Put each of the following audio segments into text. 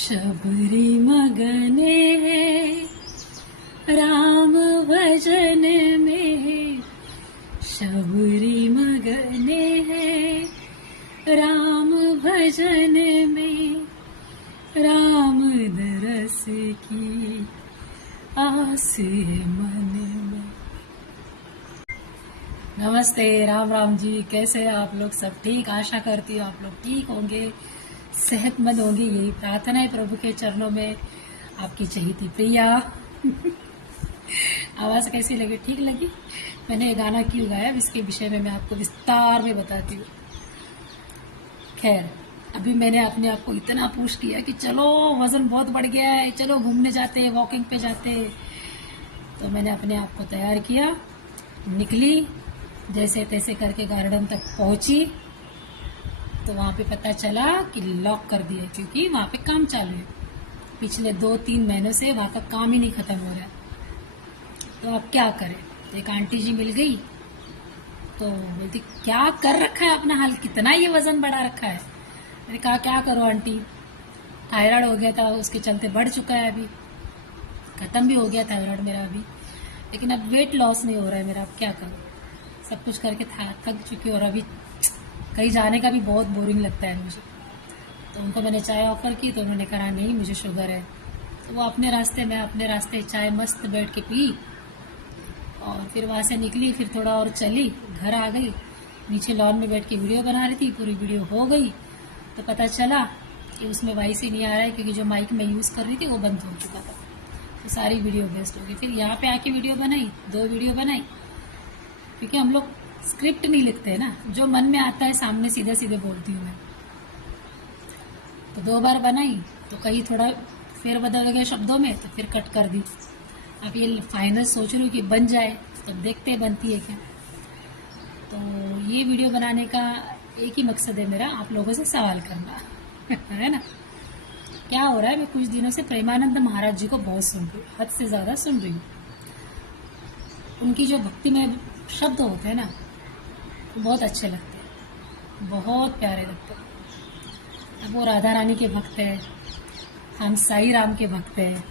शबरी मगने हैं राम भजन में, शबरी मगने हैं राम भजन में, राम दरस की आस है मन में। नमस्ते, राम राम जी, कैसे हैं आप लोग? सब ठीक? आशा करती हूँ आप लोग ठीक होंगे, सेहतमंद होंगे। यही प्रार्थना है प्रभु के चरणों में। आपकी चहेती प्रिया। आवाज़ कैसी लगी? ठीक लगी? मैंने ये गाना क्यों गाया इसके विषय में मैं आपको विस्तार में बताती हूँ। खैर, अभी मैंने अपने आप को इतना पुश किया कि चलो वजन बहुत बढ़ गया है, चलो घूमने जाते हैं, वॉकिंग पे जाते हैं। तो मैंने अपने आप को तैयार किया, निकली, जैसे तैसे करके गार्डन तक पहुंची। तो वहाँ पे पता चला कि लॉक कर दिया, क्योंकि वहाँ पे काम चालू है। पिछले 2-3 महीनों से वहाँ का काम ही नहीं खत्म हो रहा है। तो अब क्या करें? तो एक आंटी जी मिल गई, तो बोलती क्या कर रखा है अपना हाल, कितना ये वजन बढ़ा रखा है। मैंने कहा क्या करो आंटी, थायराइड हो गया था, उसके चलते बढ़ चुका है, अभी खत्म भी हो गया थायराइड मेरा अभी, लेकिन अब वेट लॉस नहीं हो रहा है मेरा। अब क्या करूँ, सब कुछ करके थक चुकी, और अभी कहीं जाने का भी बहुत बोरिंग लगता है मुझे। तो उनको मैंने चाय ऑफर की, तो उन्होंने कहा नहीं मुझे शुगर है। तो वो अपने रास्ते, मैं अपने रास्ते, चाय मस्त बैठ के पी, और फिर वहाँ से निकली, फिर थोड़ा और चली, घर आ गई। नीचे लॉन में बैठ के वीडियो बना रही थी, पूरी वीडियो हो गई। तो पता चला कि उसमें वॉइस ही नहीं आ रहा है, क्योंकि जो माइक मैं यूज़ कर रही थी वो बंद हो चुका था। तो सारी वीडियो वेस्ट हो गई। फिर यहाँ पे आके वीडियो बनाई, 2 वीडियो बनाई, क्योंकि हम लोग स्क्रिप्ट नहीं लिखते ना, जो मन में आता है सामने सीधे सीधे बोलती हूँ मैं। तो 2 बार बनाई, तो कहीं थोड़ा फेरबदल हो गया शब्दों में, तो फिर कट कर दी। अब ये फाइनल सोच रही हूँ कि बन जाए, तो देखते हैं बनती है क्या। तो ये वीडियो बनाने का एक ही मकसद है मेरा, आप लोगों से सवाल करना। है ना? क्या हो रहा है, मैं कुछ दिनों से प्रेमानंद महाराज जी को बहुत सुन रही हूँ, हद से ज़्यादा सुन रही हूँ। उनकी जो भक्ति में शब्द होते हैं ना, वो बहुत अच्छे लगते हैं, बहुत प्यारे लगते हैं। अब वो राधा रानी के भक्त हैं, हम साई राम के भक्त हैं,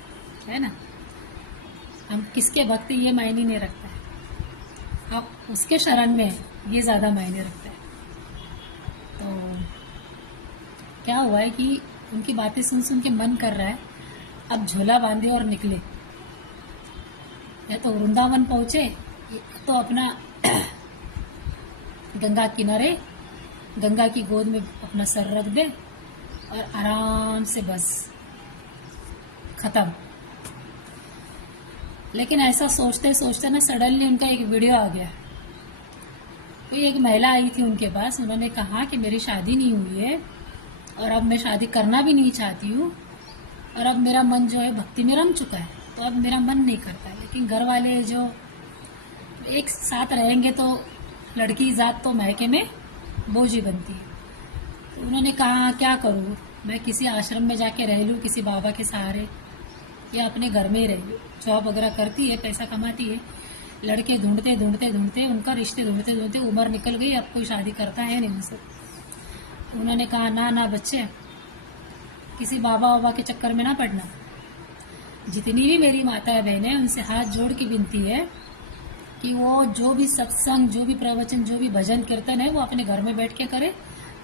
है ना? हम किसके भक्त ये मायने नहीं रखता है, आप उसके शरण में ये ज़्यादा मायने रखता है। तो क्या हुआ है कि उनकी बातें सुन सुन के मन कर रहा है अब झोला बांधे और निकले, या तो वृंदावन पहुंचे, तो अपना गंगा किनारे, गंगा की गोद में अपना सर रख दे, और आराम से बस खत्म। लेकिन ऐसा सोचते सोचते ना सडनली उनका एक वीडियो आ गया। कोई एक महिला आई थी उनके पास, उन्होंने कहा कि मेरी शादी नहीं हुई है, और अब मैं शादी करना भी नहीं चाहती हूँ, और अब मेरा मन जो है भक्ति में रम चुका है, तो अब मेरा मन नहीं करता है। लेकिन घर वाले जो एक साथ रहेंगे तो लड़की जात तो मायके में बोझ ही बनती है। तो उन्होंने कहा क्या करूँ, मैं किसी आश्रम में जाके रह लूँ, किसी बाबा के सहारे, या अपने घर में ही रह लूँ। जॉब वगैरह करती है, पैसा कमाती है, लड़के ढूंढते ढूंढते ढूंढते, उनका रिश्ते ढूंढते ढूंढते उम्र निकल गई, अब कोई शादी करता है नहीं उनसे। तो उन्होंने कहा ना ना बच्चे, किसी बाबा बाबा के चक्कर में ना पड़ना। जितनी भी मेरी माता बहन है, उनसे हाथ जोड़ की विनती है कि वो जो भी सत्संग, जो भी प्रवचन, जो भी भजन कीर्तन है, वो अपने घर में बैठ के करे,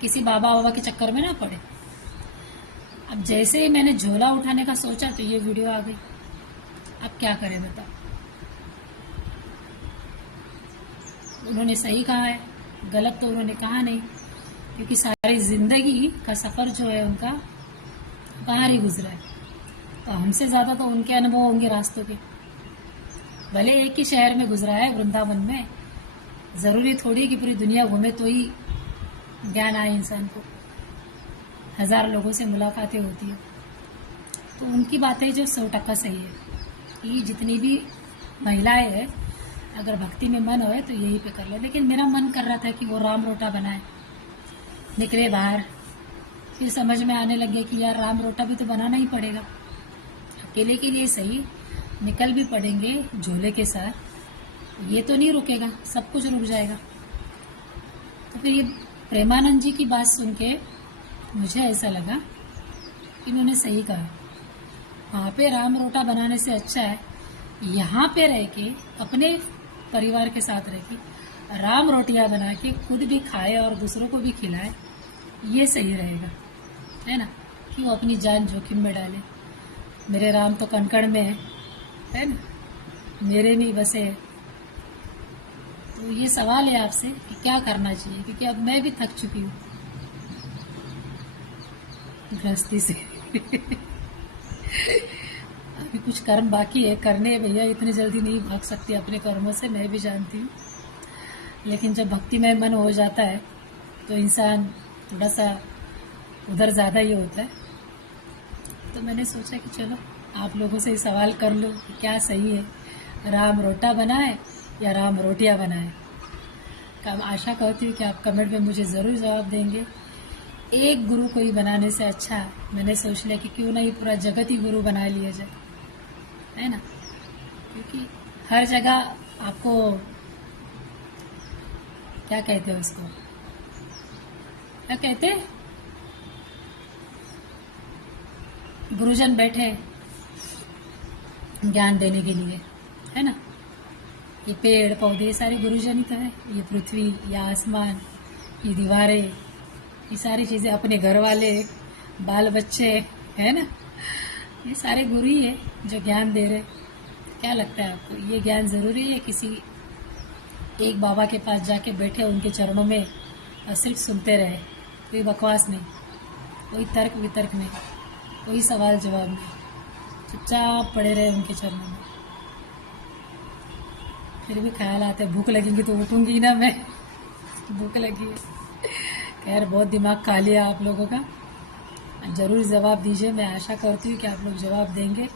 किसी बाबा बाबा के चक्कर में ना पड़े। अब जैसे ही मैंने झोला उठाने का सोचा, तो ये वीडियो आ गई। अब क्या करें बताओ? उन्होंने सही कहा है, गलत तो उन्होंने कहा नहीं, क्योंकि सारी जिंदगी का सफर जो है उनका बाहर ही गुजरा है। तो हमसे ज्यादा तो उनके अनुभव होंगे रास्तों के। भले एक ही शहर में गुजरा है, वृंदावन में, जरूरी थोड़ी कि पूरी दुनिया घूमे तो ही ज्ञान आए इंसान को। 1000 लोगों से मुलाकातें होती है। तो उनकी बातें जो 100% सही है कि जितनी भी महिलाएं हैं, अगर भक्ति में मन होए तो यही पे कर ले। लेकिन मेरा मन कर रहा था कि वो राम रोटा बनाए, निकले बाहर। फिर समझ में आने लग गया कि यार राम रोटा भी तो बनाना ही पड़ेगा, अकेले के लिए सही, निकल भी पड़ेंगे झोले के साथ, ये तो नहीं रुकेगा, सब कुछ रुक जाएगा। तो फिर ये प्रेमानंद जी की बात सुन के मुझे ऐसा लगा इन्होंने सही कहा। वहाँ पे राम रोटा बनाने से अच्छा है यहाँ पे रह के अपने परिवार के साथ रह के राम रोटियां बना के खुद भी खाए और दूसरों को भी खिलाए, ये सही रहेगा, है ना। क्यों अपनी जान जोखिम में डाले। मेरे राम तो कनकड़ में है ना, मेरे में ही बसे है। तो ये सवाल है आपसे कि क्या करना चाहिए, क्योंकि अब मैं भी थक चुकी हूँ गृहस्थी से। अभी कुछ कर्म बाकी है करने, भैया इतनी जल्दी नहीं भाग सकती अपने कर्मों से, मैं भी जानती हूँ। लेकिन जब भक्तिमय मन हो जाता है तो इंसान थोड़ा सा उधर ज़्यादा ही होता है। तो मैंने सोचा कि चलो आप लोगों से सवाल कर लो कि क्या सही है, राम रोटा बनाए या राम रोटियां बनाए। आशा करती हूँ कि आप कमेंट में मुझे ज़रूर जवाब देंगे। एक गुरु को ही बनाने से अच्छा मैंने सोच लिया कि क्यों ना ही पूरा जगत ही गुरु बना लिया जाए, है ना। क्योंकि हर जगह आपको क्या कहते हैं, उसको क्या कहते हैं, गुरुजन बैठे ज्ञान देने के लिए, है ना। ये पेड़ पौधे सारे गुरुजन ही तो है। ये पृथ्वी, ये आसमान, ये दीवारें, ये सारी चीज़ें, अपने घर वाले, बाल बच्चे, है ना, ये सारे गुरु ही है जो ज्ञान दे रहे। क्या लगता है आपको, ये ज्ञान ज़रूरी है किसी एक बाबा के पास जाके बैठे उनके चरणों में और सिर्फ सुनते रहे, कोई बकवास नहीं, कोई तर्क वितर्क नहीं, कोई सवाल जवाब नहीं, चुपचाप पड़े रहे उनके चरणों में। फिर भी ख्याल आता है भूख लगेगी तो उठूंगी ना मैं, भूख लगी है। खैर बहुत दिमाग खा लिया आप लोगों का, ज़रूर जवाब दीजिए। मैं आशा करती हूँ कि आप लोग जवाब देंगे।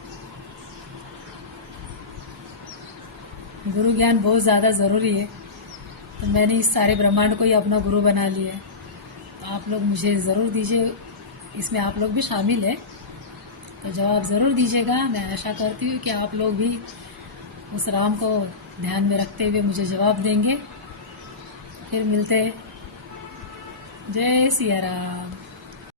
गुरु ज्ञान बहुत ज़्यादा ज़रूरी है, तो मैंने इस सारे ब्रह्मांड को ही अपना गुरु बना लिया है। तो आप लोग मुझे ज़रूर दीजिए, इसमें आप लोग भी शामिल है, तो जवाब ज़रूर दीजिएगा। मैं आशा करती हूँ कि आप लोग भी उस राम को ध्यान में रखते हुए मुझे जवाब देंगे। फिर मिलते हैं। जय सिया राम।